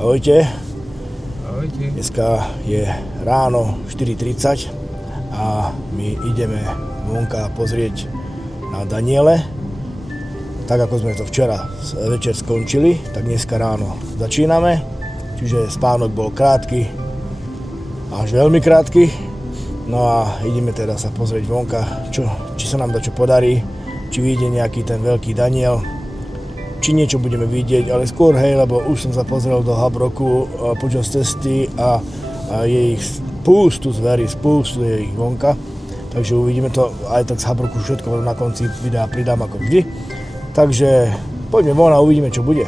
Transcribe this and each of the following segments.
Ahojte. Ahojte. Dneska je ráno 4:30 a my ideme vonka pozrieť na Daniele. Tak ako sme to včera večer skončili, tak dneska ráno začíname. Čiže spánok bol krátky, až veľmi krátky. No a ideme teda sa pozrieť vonka, či sa nám čo podarí, či vyjde nejaký ten veľký Daniel, či niečo budeme vidieť, ale skôr hej, lebo už som sa pozrel do Habroku počas cesty a je ich spústu zverí, spústu je ich vonka. Takže uvidíme to, aj tak z Habroku všetko na konci videa pridám ako vždy. Takže poďme von a uvidíme, čo bude.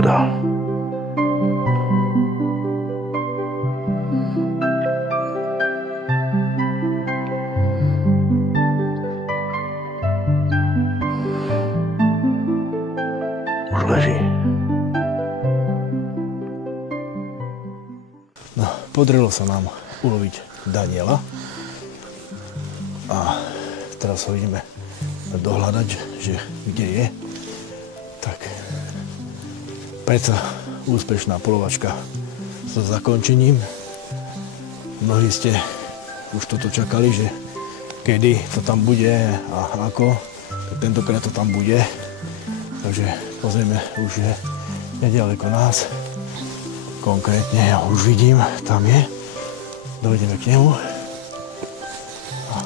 pohoda. Už leží. No, podarilo sa nám uloviť Daniela. A teraz ho ideme dohľadať, že kde je. Tak, predsa úspešná polovačka so zakončením. Mnohí ste už toto čakali, že kedy to tam bude a ako. Tak tentokrát to tam bude. Takže pozrieme, už je nedaleko nás. Konkrétne ja už vidím, tam je. Dojdeme k nemu. A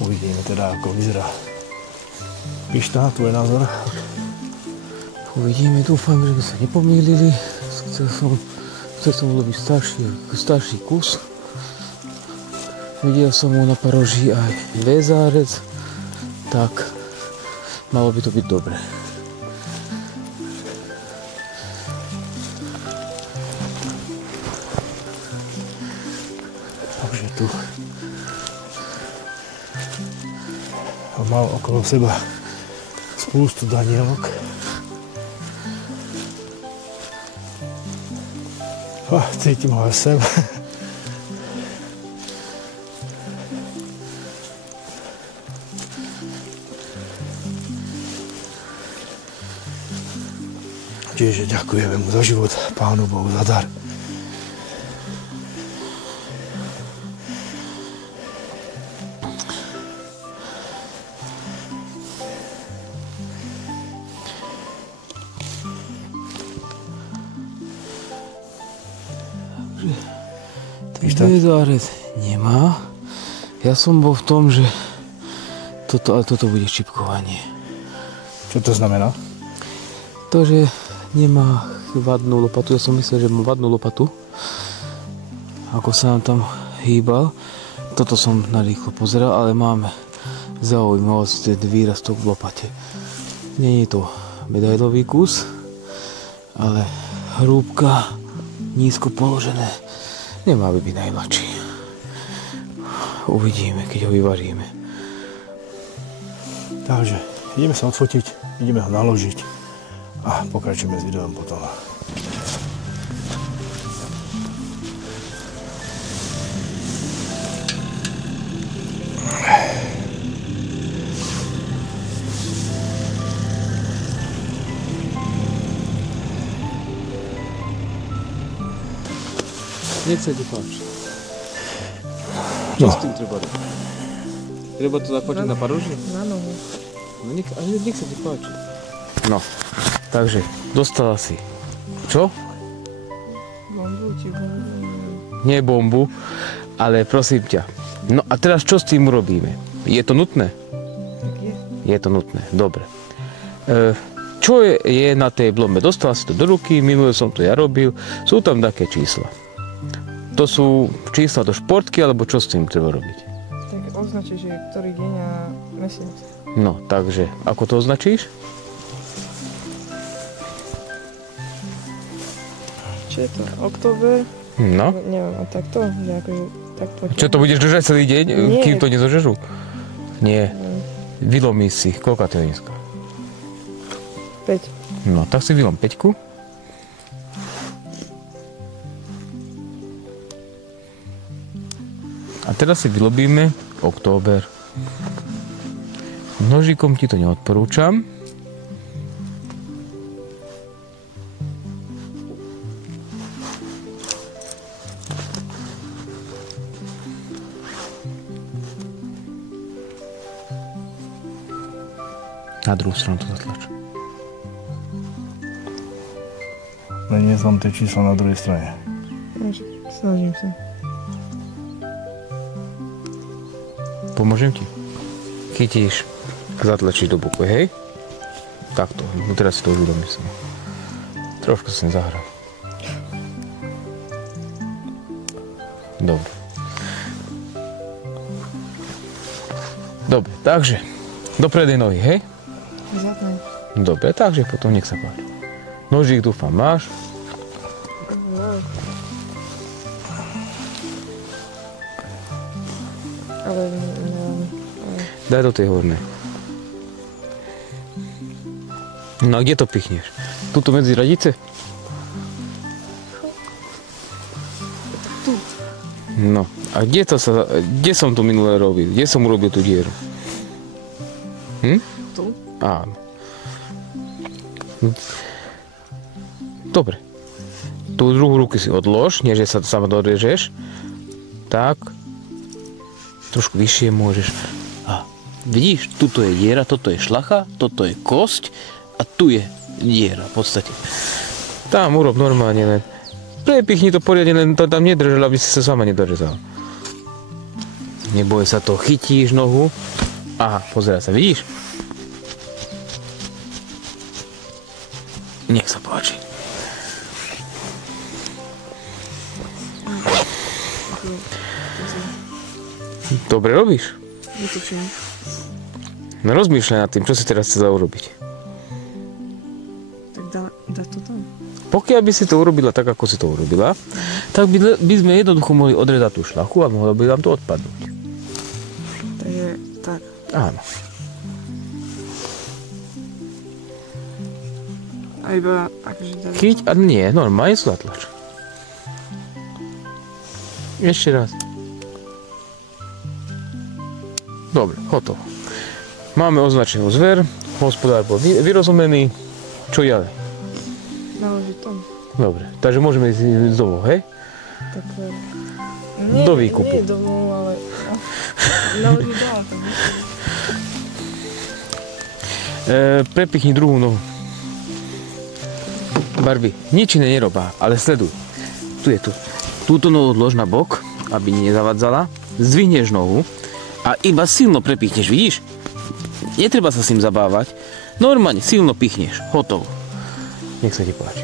uvidíme teda, ako vyzerá. Pišta, tvoj názor? Uvidíme, dúfam, že by sa nepomýlili. Chcel som uloviť starší kus. Videl som mu na paroží aj väzárec, tak malo by to byť dobre. Takže tu mal okolo seba spústu danielok. Cítim ho aj sem. Čiže ďakujeme mu za život, Pánu Bohu za dar. Ten väzárec nemá. Ja som bol v tom, že toto bude čipkovanie. Čo to znamená? To, že nemá vadnú lopatu. Ja som myslel, že má vadnú lopatu. Ako sa nám tam hýbal. Toto som narýchlo pozeral, ale máme zaujímavosť výrastok v lopate. Nie je to medailový kus, ale hrúbka, nízko položené. Nemá by byť najmladší. Uvidíme, keď ho vyvaríme. Takže ideme sa odfotiť, ideme ho naložiť a pokračujeme s videom potom. Nech sa ti páči. No. Čo s tým treba robiť? Treba to zakočiť na paroží? Na nohu. No nech sa ti páči. No, takže dostala si. Čo? Bombu či bombu? Nie bombu, ale prosím ťa. No a teraz čo s tým urobíme? Je to nutné? Tak je. Je to nutné, dobre. Čo je na tej blombe? Dostala si to do ruky, minule som to ja robil. Sú tam také čísla. To sú čísla do športky, alebo čo s tým treba robiť? Tak označíš, že ktorý deň a mesiac. No, takže, ako to označíš? Čo je to? Október? No. Neviem, a takto? Že akože tak poďme. Čo to budeš držať celý deň, Nie. kým to nezožežú? Nie. Vylomí si, koľka to je dneska? 5. No, tak si vylom 5. A teraz si vylobíme október. Nožikom ti to neodporúčam. Na druhú stranu to zatlač. Preniesť vám tie čísla na druhej strane. Snažím sa. Pomôžem ti? Chytíš, zatlačíš do boku, hej? Takto, no teraz si to už udomyslel. Trošku sa sem zahral. Dobre. Dobre, takže do prednej nohy, hej? Zadnej. Dobre, takže potom nech sa páči. Nožík dúfam máš. No. Ale nemám. Daj do tej hornej. No a kde to pichneš? Tuto medzi radice? Tu. No, a kde som tu minulé robil? Kde som urobil tú dieru? Tu? Áno. Dobre. Tú druhú ruku si odlož, nie že sa sama dorežeš. Tak. Trošku vyššie môžeš. A vidíš, tuto je diera, toto je šlacha, toto je kosť a tu je diera v podstate. Tam urob normálne len. Prepichni to poriadne, len to tam nedržel, aby si sa sama nedorezal. Neboj sa to, chytíš nohu. Aha, pozeraj sa, vidíš? Nech sa páči. Dobre robíš? Vytočím. No rozmýšľaj nad tým, čo si teraz chcela urobiť. Tak dá to tam. Pokiaľ by si to urobila tak, ako si to urobila, tak by sme jednoducho mohli odrezať tú šlachu a mohlo by nám to odpadnúť. Takže tak. Áno. A iba akože dá. Chyť a nie, normálne sú zatlač. Ešte raz. Dobre, hotovo. Máme označenú zver, hospodár bol vyrozumený. Čo ďalej? Naložiť to. Dobre, takže môžeme ísť domov, hej? Tak Do výkupu. Nie domov, ale naložiť doma. Tak Prepichni druhú nohu. Barbie, nič iné nerobá, ale sleduj. Tu je tu. Túto nohu odlož na bok, aby nezavadzala. Zdvihneš nohu a iba silno prepichneš, vidíš? Netreba sa s tým zabávať. Normálne silno pichneš. Hotovo. Nech sa ti páči.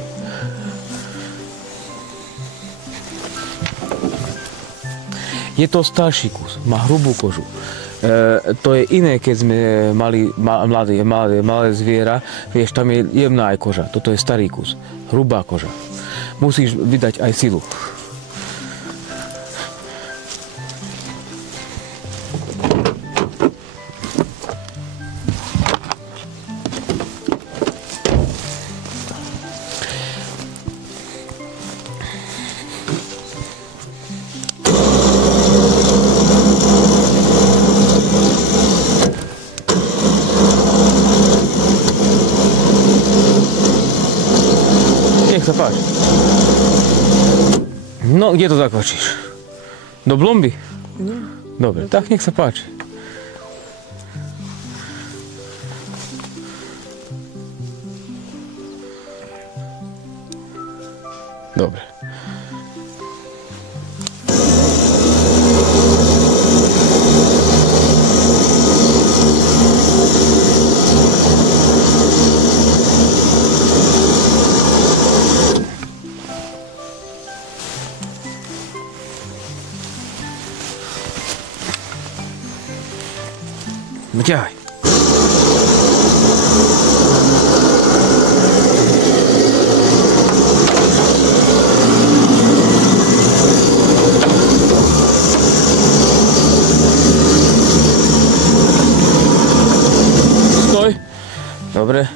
Je to starší kus, má hrubú kožu. To je iné, keď sme mali malé zviera, vieš, tam je jemná aj koža. Toto je starý kus, hrubá koža. Musíš vydať aj silu. Nech sa páči. No, kde to zakvačíš? Do blomby? nie. Dobre, tak nech sa páči. Dobre. No ťahaj. Stoj. Dobre.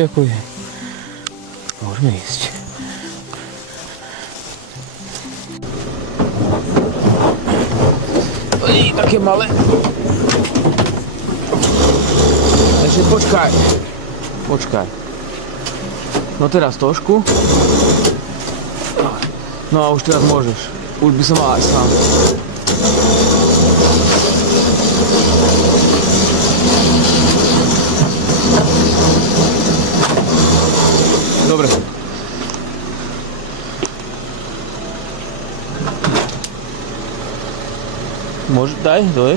Ďakujem. Môžeme ísť. Ej, také malé. Ešte počkaj. Počkaj. No teraz trošku. No a už teraz môžeš. Už by som mal aj sám. Dobre. Môže, daj, doj.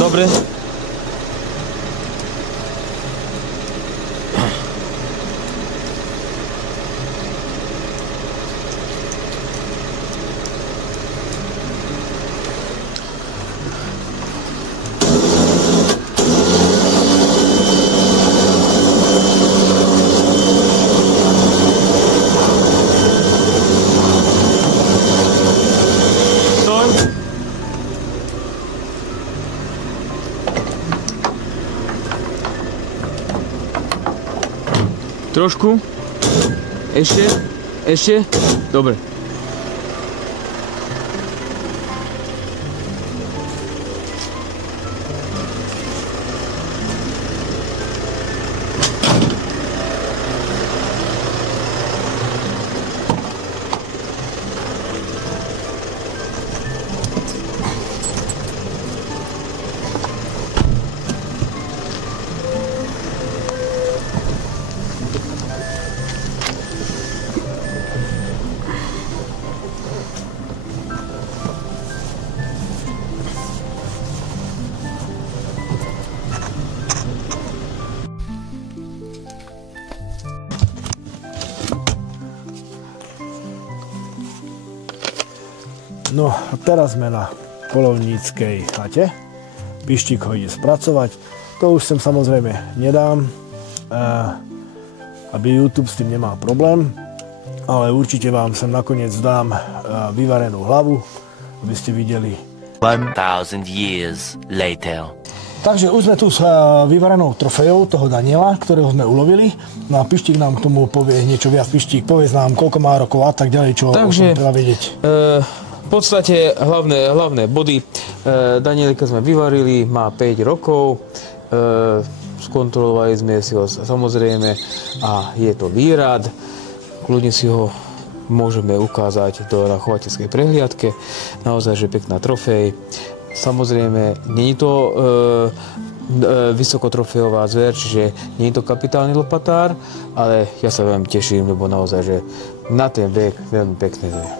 Dobre. Trošku. Ešte. Dobre. No a teraz sme na poľovníckej chate. Pištík ho ide spracovať. To už sem samozrejme nedám, aby YouTube s tým nemal problém. Ale určite vám sem nakoniec dám vyvarenú hlavu, aby ste videli. 1000 years later. Takže už sme tu s vyvarenou trofejou toho Daniela, ktorého sme ulovili. No a Pištík nám k tomu povie niečo viac. Pištík, povedz nám, koľko má rokov a tak ďalej, čo Takže, treba vedieť. V podstate hlavné body. Danielika sme vyvarili, má 5 rokov. Skontrolovali sme si ho samozrejme a je to výrad. Kľudne si ho môžeme ukázať na chovateľskej prehliadke. Naozaj, že pekná trofej. Samozrejme, nie je to vysokotrofejová zver, čiže nie je to kapitálny lopatár, ale ja sa veľmi teším, lebo naozaj, že na ten vek veľmi pekný zver.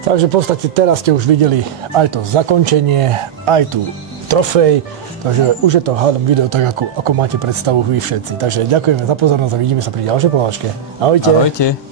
Takže v podstate teraz ste už videli aj to zakončenie, aj tú trofej, takže už je to hádam video tak, ako máte predstavu vy všetci. Takže ďakujeme za pozornosť a vidíme sa pri ďalšej povážke. Ahojte. Ahojte.